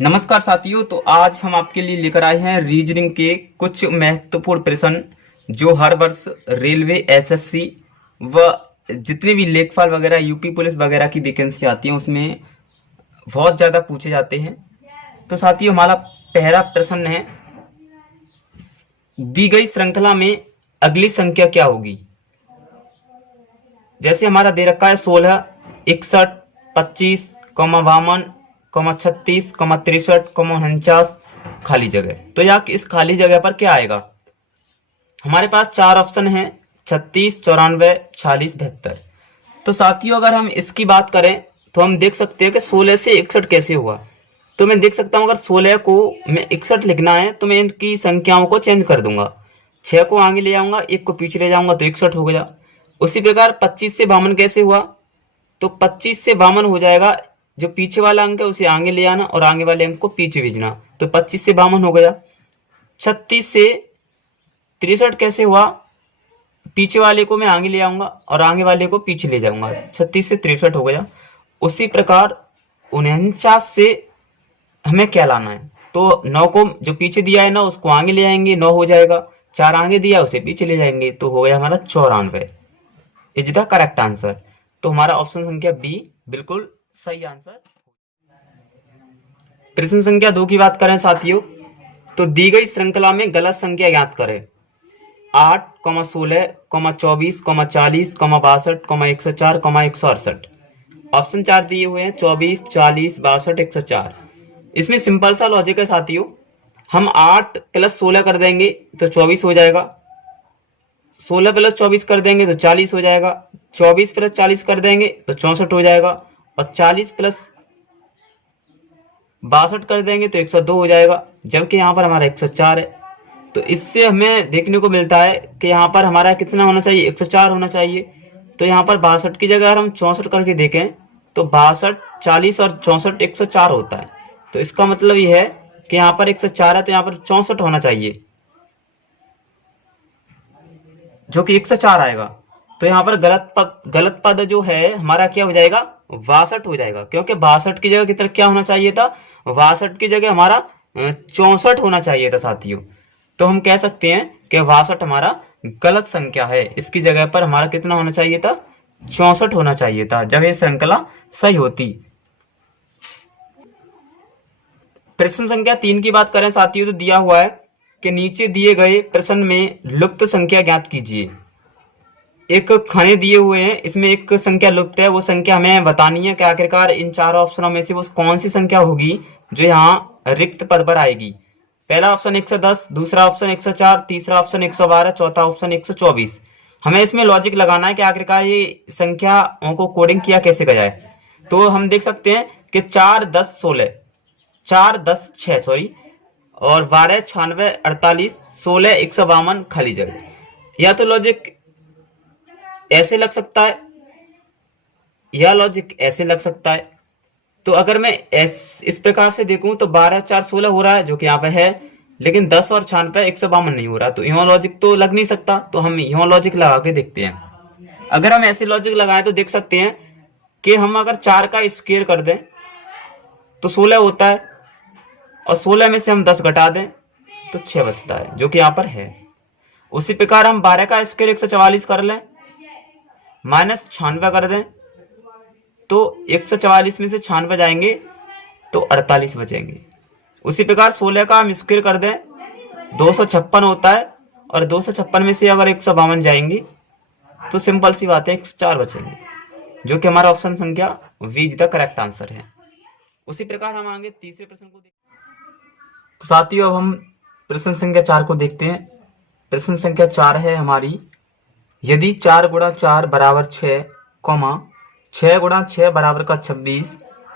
नमस्कार साथियों। तो आज हम आपके लिए लेकर आए हैं रीजनिंग के कुछ महत्वपूर्ण प्रश्न जो हर वर्ष रेलवे, एसएससी व जितने भी लेखपाल वगैरह, यूपी पुलिस वगैरह की वैकेंसी आती है उसमें बहुत ज़्यादा पूछे जाते हैं। तो साथियों, हमारा पहला प्रश्न है, दी गई श्रृंखला में अगली संख्या क्या होगी। जैसे हमारा दे रखा है 16, 61, 25, 52, 36, 63, 49 खाली जगह। तो यहाँ इस खाली जगह पर क्या आएगा। हमारे पास चार ऑप्शन हैं, 36, 94, 46, 72। तो साथियों, अगर हम इसकी बात करें तो हम देख सकते हैं कि 16 से 61 कैसे हुआ। तो मैं देख सकता हूँ, अगर 16 को मैं 61 लिखना है तो मैं इनकी संख्याओं को चेंज कर दूंगा। 6 को आगे ले जाऊंगा, 1 को पीछे ले जाऊंगा तो 61 हो गया। उसी प्रकार 25 से 52 कैसे हुआ, तो 25 से 52 हो जाएगा, जो पीछे वाला अंक है उसे आगे ले आना और आगे वाले अंक को पीछे भेजना, तो 25 से 52 हो गया। 36 से 63 कैसे हुआ, पीछे वाले को मैं आगे ले आऊंगा और आगे वाले को पीछे ले जाऊंगा, 36 से 63 हो गया। उसी प्रकार 49 से हमें क्या लाना है, तो 9 को जो पीछे दिया है ना उसको आगे ले आएंगे, 9 हो जाएगा। 4 आगे दिया उसे पीछे ले जाएंगे, तो हो गया हमारा 94 इज द करेक्ट आंसर। तो हमारा ऑप्शन संख्या बी बिल्कुल सही आंसर। प्रश्न संख्या 2 की बात करें साथियों, तो दी गई श्रृंखला में गलत संख्या ज्ञात करें। 8, 16, 24, 40, 62, 104, 168। ऑप्शन 4 दिए हुए हैं, 24, 40, 62, 104। इसमें सिंपल सा लॉजिक है साथियों। हम 8 प्लस 16 कर देंगे तो 24 हो जाएगा, 16 प्लस 24 कर देंगे तो 40 हो जाएगा, 24 प्लस 40 कर देंगे तो 64 हो जाएगा, और 40 प्लस 62 कर देंगे तो 102 हो जाएगा, जबकि यहाँ पर हमारा 104 है। तो इससे हमें देखने को मिलता है कि यहाँ पर हमारा कितना होना चाहिए, 104 होना चाहिए। तो यहाँ पर 62 की जगह अगर हम 64 करके देखें तो 62, 40 और 64 104 होता है। तो इसका मतलब यह है कि यहाँ पर 104 है तो यहाँ पर 64 होना चाहिए, जो कि 104 आएगा। तो यहाँ पर गलत पद जो है हमारा क्या हो जाएगा, 62 हो जाएगा, क्योंकि 62 की जगह कितना क्या होना चाहिए था, 62 की जगह हमारा 64 होना चाहिए था साथियों। तो हम कह सकते हैं कि 62 हमारा गलत संख्या है। इसकी जगह पर हमारा कितना होना चाहिए था, 64 होना चाहिए था, जब ये श्रृंखला सही होती। प्रश्न संख्या 3 की बात करें साथियों, तो दिया हुआ है कि नीचे दिए गए प्रश्न में लुप्त संख्या ज्ञात कीजिए। एक खाने दिए हुए हैं, इसमें एक संख्या लुप्त है, वो संख्या हमें बतानी है कि आखिरकार इन चारों ऑप्शनों में से वो कौन सी संख्या होगी जो यहाँ रिक्त पद पर आएगी। पहला ऑप्शन 110, दूसरा ऑप्शन 104, तीसरा ऑप्शन 112, चौथा ऑप्शन 124। हमें इसमें लॉजिक लगाना है कि आखिरकार ये संख्याओं को कोडिंग किया कैसे गया है। तो हम देख सकते हैं कि 4, 10, 16, 4, 10, 6 सॉरी, और 12, 96, 48, 16, 152 खाली जगह। या तो लॉजिक ऐसे लग सकता है या लॉजिक ऐसे लग सकता है। तो अगर मैं इस प्रकार से देखूं तो 12, 4, 16 हो रहा है, जो कि यहाँ पे है, लेकिन 10 और 96, 152 नहीं हो रहा। तो यो लॉजिक तो लग नहीं सकता, तो हम यो लॉजिक लगा के देखते हैं। अगर हम ऐसे लॉजिक लगाएं तो देख सकते हैं कि हम अगर 4 का स्क्वायर कर दें तो 16 होता है, और 16 में से हम 10 घटा दें तो 6 बचता है, जो कि यहाँ पर है। उसी प्रकार हम 12 का स्क्वायर 144 कर लें, माइनस 96 कर दें तो 144 में से 96 जाएंगे तो 48 बचेंगे। उसी प्रकार 16 का हम स्क्वायर कर दें, 256 होता है, और 256 में से अगर 152 जाएंगे तो सिंपल सी बात है 104 बचेंगे, जो कि हमारा ऑप्शन संख्या V is the correct answer है। उसी प्रकार हम आगे तीसरे प्रश्न को देखते। तो साथियों, अब हम प्रश्न संख्या 4 को देखते हैं। प्रश्न संख्या 4 है हमारी, यदि 4 गुणा 4 बराबर 6, 6 गुणा 6 बराबर का 26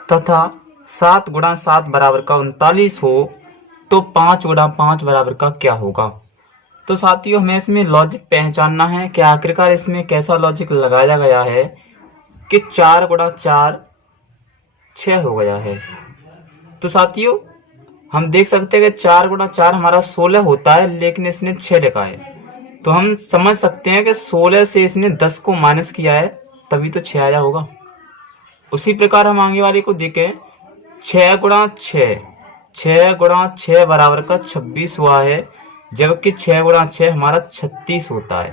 तथा 7 गुणा 7 बराबर का 39 हो तो 5 गुणा 5 बराबर का क्या होगा। तो साथियों, हमें इसमें लॉजिक पहचानना है कि आखिरकार इसमें कैसा लॉजिक लगाया गया है कि 4 गुणा 4 6 हो गया है। तो साथियों, हम देख सकते हैं कि 4 गुणा 4 हमारा 16 होता है, लेकिन इसने 6 लिखा है। तो हम समझ सकते हैं कि 16 से इसने 10 को माइनस किया है, तभी तो 6 आया होगा। उसी प्रकार हम आगे वाले को देखें, 6 गुणा 6 6 गुणा 6 बराबर का 26 हुआ है, जबकि 6 गुणा 6 हमारा 36 होता है,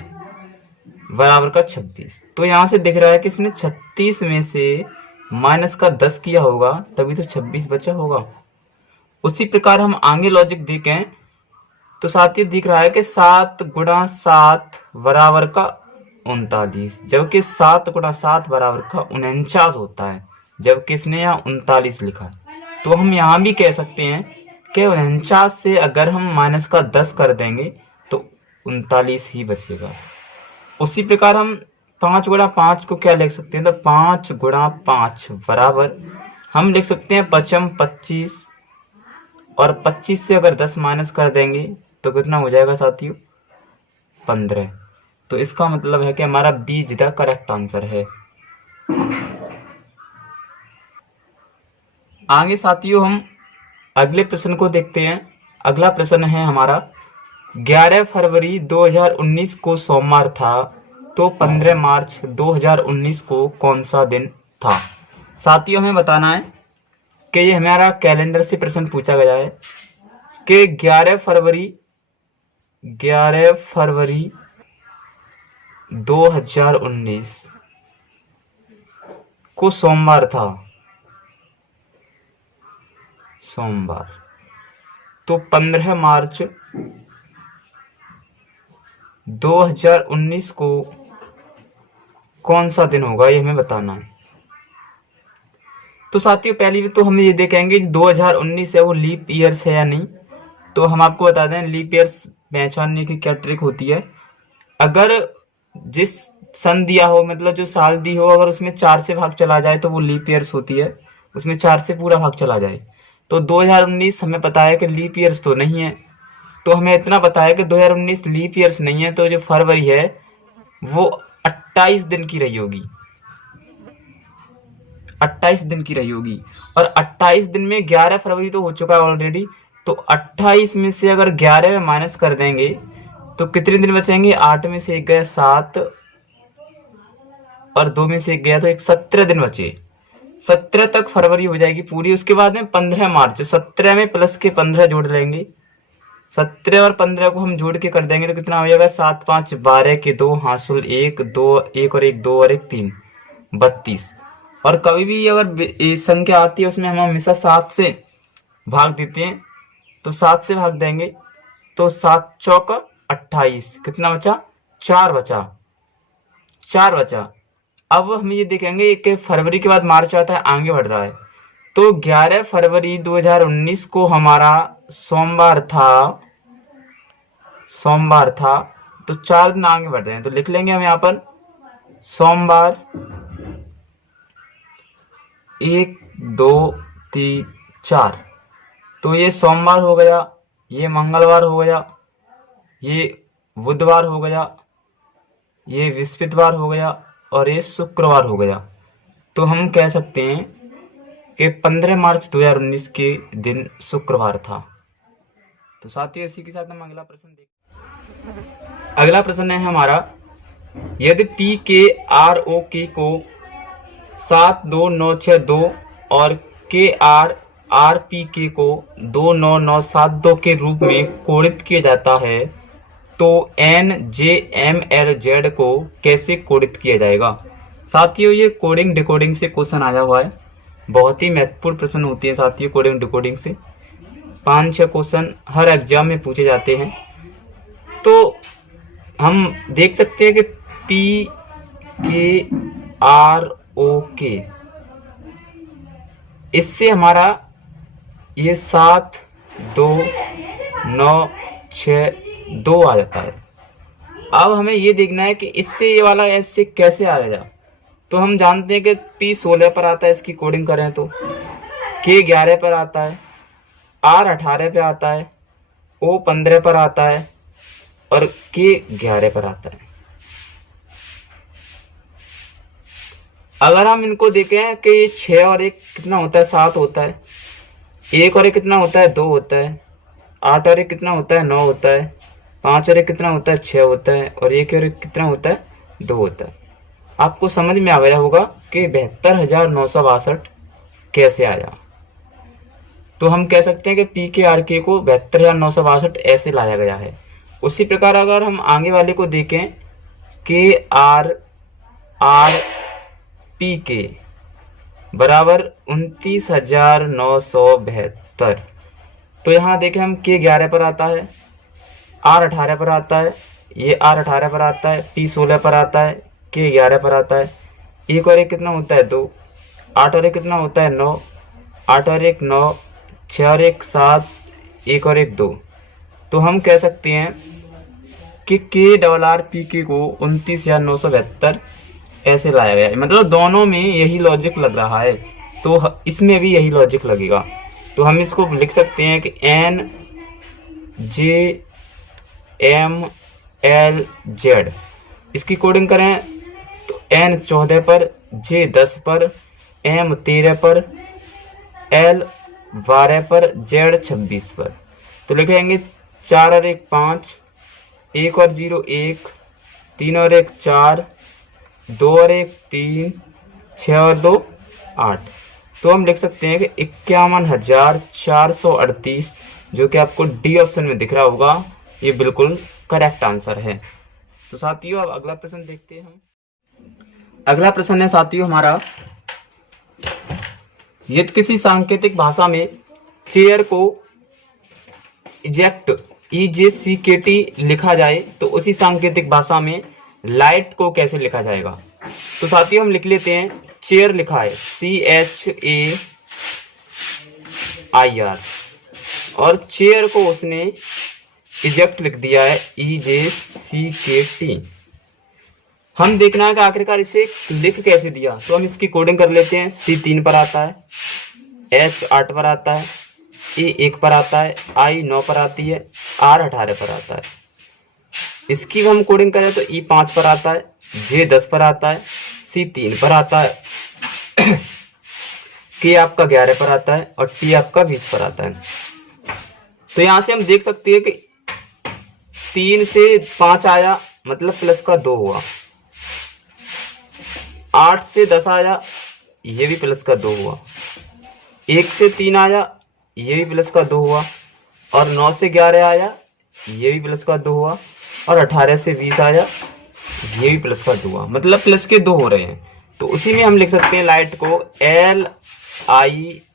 बराबर का 26। तो यहाँ से दिख रहा है कि इसने 36 में से माइनस का 10 किया होगा, तभी तो 26 बचा होगा। उसी प्रकार हम आगे लॉजिक देखें तो साथियों दिख रहा है कि 7 गुणा 7 बराबर का 39, जबकि 7 गुणा 7 बराबर का 49 होता है, जबकि इसने यहाँ 39 लिखा। तो हम यहाँ भी कह सकते हैं कि 49 से अगर हम माइनस का 10 कर देंगे तो 39 ही बचेगा। उसी प्रकार हम 5 गुणा 5 को क्या लिख सकते हैं, तो 5 गुणा 5 बराबर हम लिख सकते हैं 5 25, और 25 से अगर 10 माइनस कर देंगे तो कितना हो जाएगा साथियों, 15। तो इसका मतलब है कि हमारा B is the correct answer है। आगे साथियों हम अगले प्रश्न को देखते हैं। अगला प्रश्न है हमारा 11 फरवरी 2019 को सोमवार था, तो 15 मार्च 2019 को कौन सा दिन था। साथियों हमें बताना है कि ये हमारा कैलेंडर से प्रश्न पूछा गया है कि 11 फरवरी 2019 को सोमवार था, सोमवार, तो 15 मार्च 2019 को कौन सा दिन होगा, ये हमें बताना है। तो साथियों पहली तो हम ये देखेंगे 2019 है वो लीप ईयर्स है या नहीं। तो हम आपको बता दें लीप ईयर्स पहचानने की क्या ट्रिक होती है। अगर जिस सन दिया हो, मतलब जो साल दी हो, अगर उसमें 4 से भाग चला जाए तो वो लीप ईयर्स होती है, उसमें 4 से पूरा भाग चला जाए। तो 2019 हमें पता है कि लीप ईयर्स तो नहीं है, तो हमें इतना पता है कि 2019 लीप ईयर्स नहीं है, तो जो फरवरी है वो 28 दिन की रही होगी, 28 दिन की रही होगी। और 28 दिन में 11 फरवरी तो हो चुका है ऑलरेडी, तो 28 में से अगर 11 में माइनस कर देंगे तो कितने दिन बचेंगे, 8 में से 1 गया 7, और 2 में से 1 गया तो 17 दिन बचे। 17 तक फरवरी हो जाएगी पूरी। उसके बाद में 15 मार्च, 17 में प्लस के 15 जोड़ लेंगे, 17 और 15 को हम जोड़ के कर देंगे तो कितना हो जाएगा, 7 5 12 के 2 हासिल 1 2 1 और 1 2 और 1 3 32। और कभी भी अगर संख्या आती है उसमें हम हमेशा 7 से भाग देते हैं, तो 7 से भाग देंगे तो 7 चौका 28, कितना बचा, 4 बचा, 4 बचा। अब हम ये देखेंगे कि फरवरी के बाद मार्च आता है, आगे बढ़ रहा है। तो 11 फरवरी 2019 को हमारा सोमवार था, सोमवार था, तो 4 दिन आगे बढ़ रहे हैं, तो लिख लेंगे हम यहाँ पर सोमवार 1 2 3 4। तो ये सोमवार हो गया, ये मंगलवार हो गया, ये बुधवार हो गया, ये बृहस्पतिवार हो गया, और ये शुक्रवार हो गया। तो हम कह सकते हैं कि 15 मार्च 2019 के दिन शुक्रवार था। तो साथियों इसी के साथ हम अगला प्रश्न देखते। अगला प्रश्न है हमारा, यदि पी के आर ओ के को 72962 और के आर आर पी के को 29972 के रूप में कोडित किया जाता है, तो N J M L Z को कैसे कोडित किया जाएगा। साथियों ये कोडिंग डिकोडिंग से क्वेश्चन आया हुआ है, बहुत ही महत्वपूर्ण प्रश्न होती है साथियों कोडिंग डिकोडिंग से। 5-6 क्वेश्चन हर एग्जाम में पूछे जाते हैं। तो हम देख सकते हैं कि पी के आर ओ के, इससे हमारा ये 7 2 9 6 2 आ जाता है। अब हमें ये देखना है कि इससे ये वाला ऐसे कैसे आएगा। तो हम जानते हैं कि पी 16 पर आता है, इसकी कोडिंग करें तो के 11 पर आता है, आर 18 पे आता है, ओ 15 पर आता है, और के 11 पर आता है। अगर हम इनको देखें कि ये 6 और 1 कितना होता है, 7 होता है, 1 और 1 कितना होता है, 2 होता है, 8 और 1 कितना होता है, 9 होता है, 5 और 1 कितना होता है, 6 होता है, और 1 और 1 कितना होता है, 2 होता है। आपको समझ में आ गया होगा कि 72,962 कैसे आया। तो हम कह सकते हैं कि पी के आर के को 72,962 ऐसे लाया गया है। उसी प्रकार अगर हम आगे वाले को देखें के आर पी के बराबर 29,972, तो यहाँ देखें हम के 11 पर आता है, आर 18 पर आता है, ये आर 18 पर आता है, पी 16 पर आता है, के 11 पर आता है। एक और एक कितना होता है 2, 8 और एक कितना होता है 9, 8 और एक 9, 6 और एक 7, एक और एक 2। तो हम कह सकते हैं कि के डबल आर पी के को 29,972 ऐसे लाया गया है। मतलब दोनों में यही लॉजिक लग रहा है, तो इसमें भी यही लॉजिक लगेगा। तो हम इसको लिख सकते हैं कि N J M L Z, इसकी कोडिंग करें तो एन 14 पर, जे 10 पर, एम 13 पर, एल 12 पर, जेड 26 पर। तो लिखेंगे 4 और 1 5, 1 और 0 1, 3 और 1 4, 2 और 1 3, 6 और 2 8। तो हम लिख सकते हैं कि 51,438, जो कि आपको डी ऑप्शन में दिख रहा होगा, ये बिल्कुल करेक्ट आंसर है। तो साथियों अब अगला प्रश्न देखते हैं हम। अगला प्रश्न है साथियों हमारा, यदि किसी सांकेतिक भाषा में चेयर को इजेक्ट EJCKT लिखा जाए तो उसी सांकेतिक भाषा में लाइट को कैसे लिखा जाएगा। तो साथियों हम लिख लेते हैं, चेयर लिखा है CHAIR और चेयर को उसने इजेक्ट लिख दिया है EJCKT। हम देखना है कि आखिरकार इसे लिख कैसे दिया। तो हम इसकी कोडिंग कर लेते हैं। C 3 पर आता है, H 8 पर आता है, A 1 पर आता है, I 9 पर आती है, R 18 पर आता है। इसकी हम कोडिंग करें तो E 5 पर आता है, J 10 पर आता है, C 3 पर आता है, K आपका 11 पर आता है और T आपका 20 पर आता है। तो यहां से हम देख सकते हैं कि 3 से 5 आया मतलब प्लस का 2 हुआ, 8 से 10 आया ये भी प्लस का 2 हुआ, 1 से 3 आया ये भी प्लस का 2 हुआ और 9 से 11 आया ये भी प्लस का 2 हुआ और 18 से 20 आया ये भी प्लस का 2 हुआ, मतलब प्लस के 2 हो रहे हैं। तो उसी में हम लिख सकते हैं लाइट को LIGHT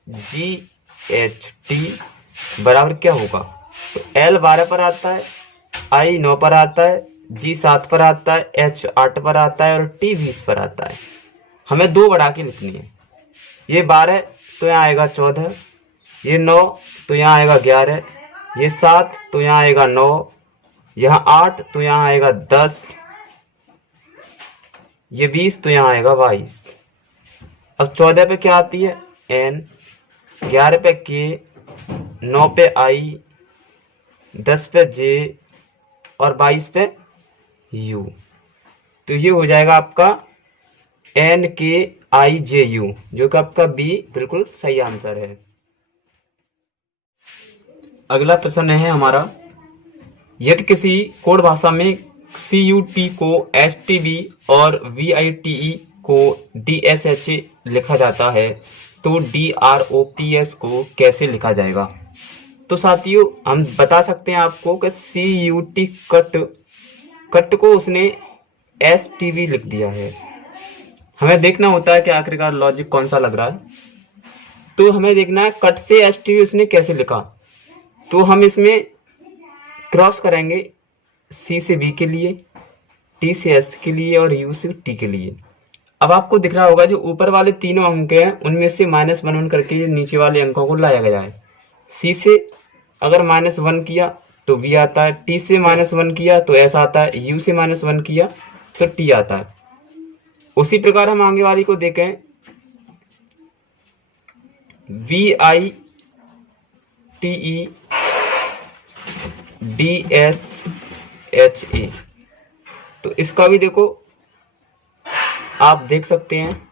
बराबर क्या होगा। तो L 12 पर आता है, I 9 पर आता है, G 7 पर आता है, H 8 पर आता है और T 20 पर आता है। हमें 2 बढ़ा के लिखनी है। ये 12 तो यहाँ आएगा 14, ये 9 तो यहाँ आएगा 11, ये 7 तो यहाँ आएगा 9, यहाँ 8 तो यहाँ आएगा 10, ये 20 तो यहाँ आएगा 22। अब 14 पे क्या आती है N, 11 पे K, 9 पे I, 10 पे J और 22 पे U। तो ये हो जाएगा आपका NKIJU, जो कि आपका B बिल्कुल सही आंसर है। अगला प्रश्न है हमारा, यदि किसी कोड भाषा में CUT को STB और VITE को DSHA लिखा जाता है तो DROPS को कैसे लिखा जाएगा। तो साथियों हम बता सकते हैं आपको कि CUT कट को उसने STB लिख दिया है। हमें देखना होता है कि आखिरकार लॉजिक कौन सा लग रहा है। तो हमें देखना है कट से STB उसने कैसे लिखा। तो हम इसमें क्रॉस करेंगे C से B के लिए, T से S के लिए और U से T के लिए। अब आपको दिख रहा होगा जो ऊपर वाले तीनों अंक हैं उनमें से -1 करके नीचे वाले अंकों को लाया गया है। C से अगर -1 किया तो V आता है, T से -1 किया तो S आता है, U से -1 किया तो T आता है। उसी प्रकार हम आगे वाली को देखें, VITE DSHA, तो इसका भी देखो आप देख सकते हैं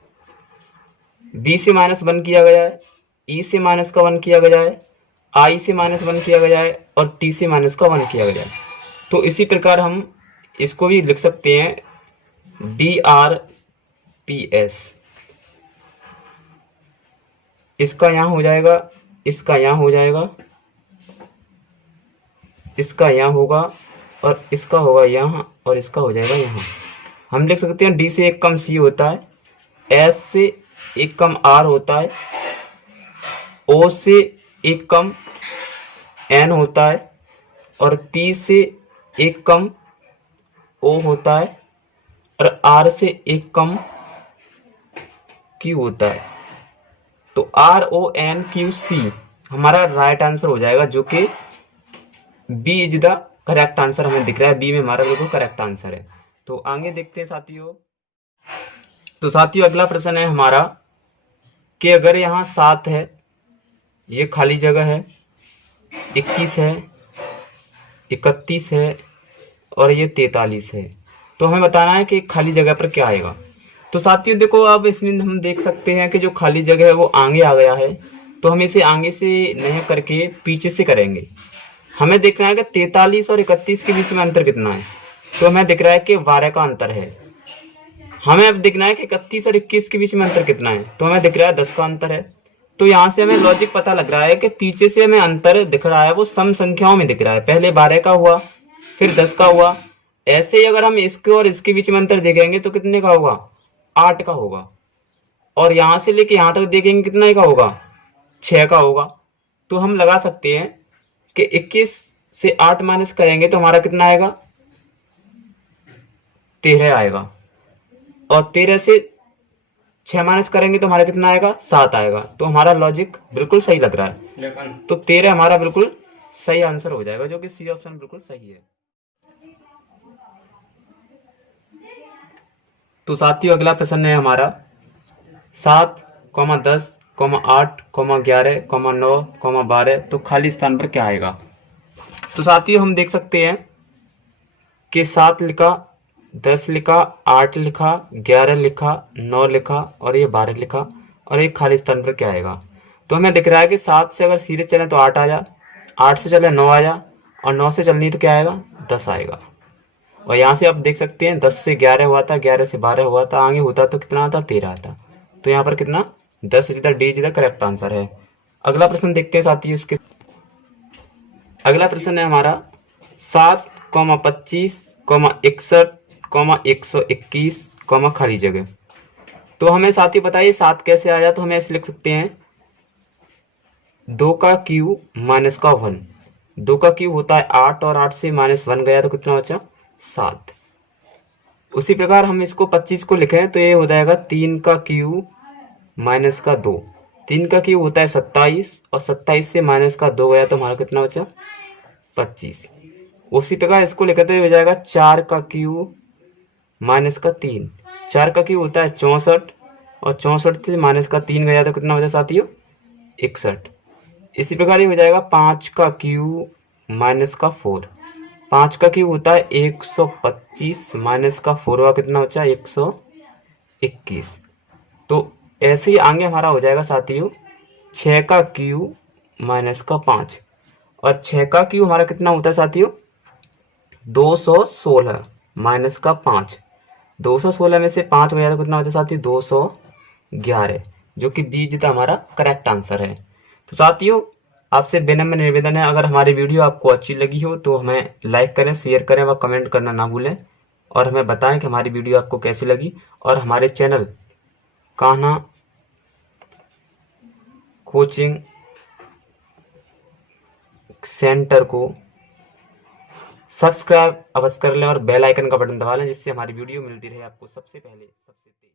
B से -1 किया गया है, E से -1 किया गया है, I से -1 किया गया है और T से -1 किया गया है। तो इसी प्रकार हम इसको भी लिख सकते हैं DRPS। इसका यहाँ हो जाएगा इसका यहाँ हो जाएगा, इसका यहाँ होगा, और इसका होगा यहाँ, और इसका हो जाएगा यहाँ। हम लिख सकते हैं डी से एक कम सी होता है, एस से एक कम आर होता है, ओ से एक कम एन होता है, और पी से एक कम ओ होता है, और आर से एक कम क्यू होता है। तो R O N Q C हमारा राइट आंसर हो जाएगा, जो कि B is the correct answer हमें दिख रहा है। बी में हमारा बिल्कुल करेक्ट आंसर है। तो आगे देखते हैं साथियों। तो साथियों अगला प्रश्न है हमारा कि अगर यहाँ 7 है, ये खाली जगह है, 21 है, 31 है, और ये 43 है, तो हमें बताना है कि खाली जगह पर क्या आएगा। तो साथियों देखो, अब इसमें हम देख सकते हैं कि जो खाली जगह है वो आगे आ गया है, तो हम इसे आगे से नहीं करके पीछे से करेंगे। हमें दिख रहा है कि 43 और 31 के बीच में अंतर कितना है, तो हमें दिख रहा है कि 12 का अंतर है। हमें अब दिखना है कि 31 और 21 के बीच में अंतर कितना है, तो हमें दिख रहा है 10 का अंतर है। तो यहाँ से हमें लॉजिक पता लग रहा है कि पीछे से हमें अंतर दिख रहा है वो सम संख्याओं में दिख रहा है। पहले 12 का हुआ, फिर 10 का हुआ। ऐसे ही अगर हम इसके और इसके बीच में अंतर देखेंगे तो कितने का होगा, 8 का होगा। और यहाँ से लेके यहाँ तक देखेंगे कितना का होगा, 6 का होगा। तो हम लगा सकते हैं कि 21 से 8 माइनस करेंगे तो हमारा कितना आएगा, 13 आएगा। और 13 से 6 माइनस करेंगे तो हमारा कितना आएगा, 7 आएगा। तो हमारा लॉजिक बिल्कुल सही लग रहा है। तो 13 हमारा बिल्कुल सही आंसर हो जाएगा, जो कि सी ऑप्शन बिल्कुल सही है। तो साथियों अगला प्रश्न है हमारा 7, 10, 8, 11, 9, 12, तो खाली स्थान पर क्या आएगा। तो साथियों हम देख सकते हैं कि 7 लिखा, 10 लिखा, 8 लिखा, 11 लिखा, 9 लिखा, और ये 12 लिखा, और एक खाली स्थान पर क्या आएगा। तो हमें दिख रहा है कि 7 से अगर सीधे चले तो 8 आ जा, 8 से चले 9 आ जा, और 9 से चलनी तो क्या आएगा, 10 आएगा। और यहाँ से आप देख सकते हैं 10 से 11 हुआ था, 11 से 12 हुआ था, आगे होता तो कितना आता, 13 आता। तो यहाँ पर कितना, 10 इधर, डी इधर करेक्ट आंसर है। अगला प्रश्न देखते हैं साथियों। इसके अगला प्रश्न है हमारा 7, 25, 61, 121, खाली जगह। तो हमें साथियों बताइए 7 कैसे आया। तो हमें ऐसे लिख सकते हैं 2 का क्यू माइनस का 1। 2 का क्यू होता है 8, और 8 से -1 गया तो कितना बचा, 7। उसी प्रकार हम इसको 25 को लिखें तो ये हो जाएगा 3 का क्यू माइनस का 2। 3 का क्यू होता है 27, और 27 से माइनस का 2 गया तो हमारा कितना बचा, 25। उसी प्रकार इसको लिखे तो ये हो जाएगा 4 का क्यू माइनस का 3। 4 का क्यू होता है 64, और 64 से माइनस का 3 गया तो कितना बचा साथियों, 61। इसी प्रकार ये हो जाएगा 5 का क्यू माइनस का 4। 5 का क्यू होता है 125, माइनस का 4 हुआ कितना बचा, 121। तो ऐसे ही आगे हमारा हो जाएगा साथियों 6 का क्यू माइनस का 5। और 6 का क्यू हमारा कितना होता है साथियों, 216 माइनस का 5। 216 में से 5 गया तो कितना होता है साथियों, 211, जो कि बी जितना हमारा करेक्ट आंसर है। तो साथियों आपसे विनम्र निवेदन है, अगर हमारी वीडियो आपको अच्छी लगी हो तो हमें लाइक करें, शेयर करें व कमेंट करना ना भूलें, और हमें बताएं कि हमारी वीडियो आपको कैसी लगी। और हमारे चैनल कान्हा कोचिंग सेंटर को सब्सक्राइब अवश्य कर लें और बेल आइकन का बटन दबा लें, जिससे हमारी वीडियो मिलती रहे आपको सबसे पहले, सबसे तेज।